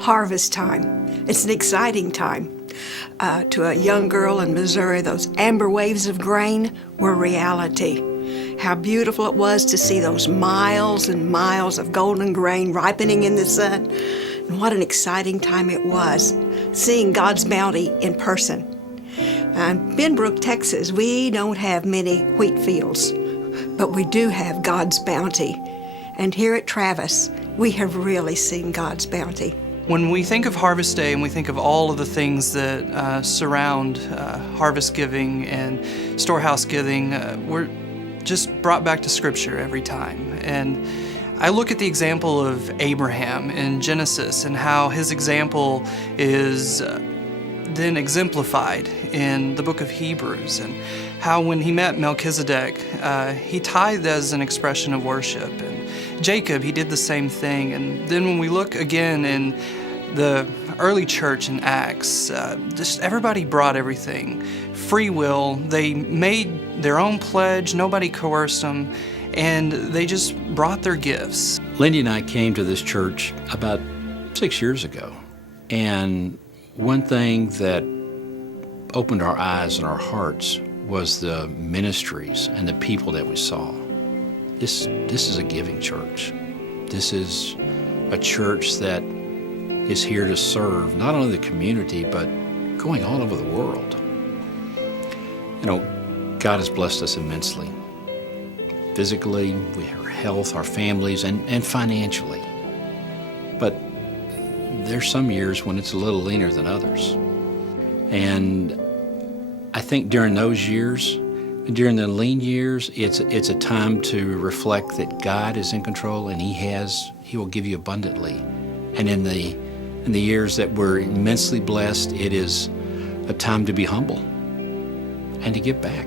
Harvest time. It's an exciting time. To a young girl in Missouri, those amber waves of grain were reality. How beautiful it was to see those miles and miles of golden grain ripening in the sun. And what an exciting time it was, seeing God's bounty in person. In Benbrook, Texas, we don't have many wheat fields, but we do have God's bounty. And here at Travis, we have really seen God's bounty. When we think of Harvest Day and we think of all of the things that surround harvest giving and storehouse giving, we're just brought back to Scripture every time. And I look at the example of Abraham in Genesis and how his example is then exemplified in the book of Hebrews, and how when he met Melchizedek, he tithed as an expression of worship. And Jacob, he did the same thing. And then when we look again in the early church in Acts, just everybody brought everything. Free will, they made their own pledge, nobody coerced them, and they just brought their gifts. Lindy and I came to this church about 6 years ago, and one thing that opened our eyes and our hearts was the ministries and the people that we saw. This is a giving church. This is a church that is here to serve not only the community, but going all over the world. You know, God has blessed us immensely. Physically, our health, our families, and financially. But there's some years when it's a little leaner than others. And I think during those years, during the lean years, it's a time to reflect that God is in control, and He will give you abundantly. And in the years that we're immensely blessed, it is a time to be humble and to give back.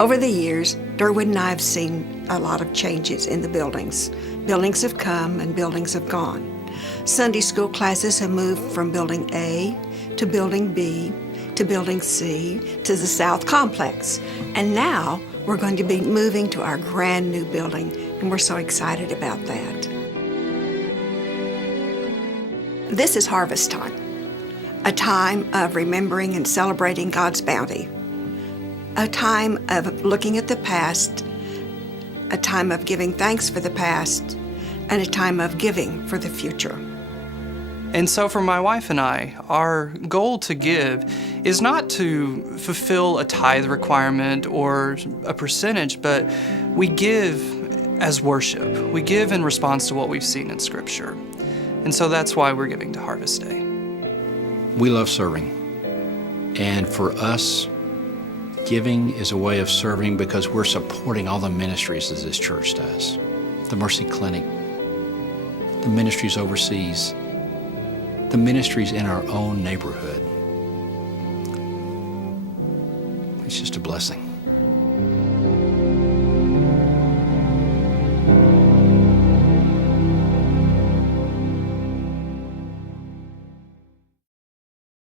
Over the years, Durwood and I have seen a lot of changes in the buildings. Buildings have come and buildings have gone. Sunday school classes have moved from Building A to Building B to Building C to the South Complex. And now we're going to be moving to our brand new building, and we're so excited about that. This is harvest time, a time of remembering and celebrating God's bounty, a time of looking at the past, a time of giving thanks for the past, and a time of giving for the future. And so for my wife and I, our goal to give is not to fulfill a tithe requirement or a percentage, but we give as worship. We give in response to what we've seen in Scripture. And so that's why we're giving to Harvest Day. We love serving. And for us, giving is a way of serving because we're supporting all the ministries that this church does. The Mercy Clinic, the ministries overseas, the ministries in our own neighborhood. It's just a blessing.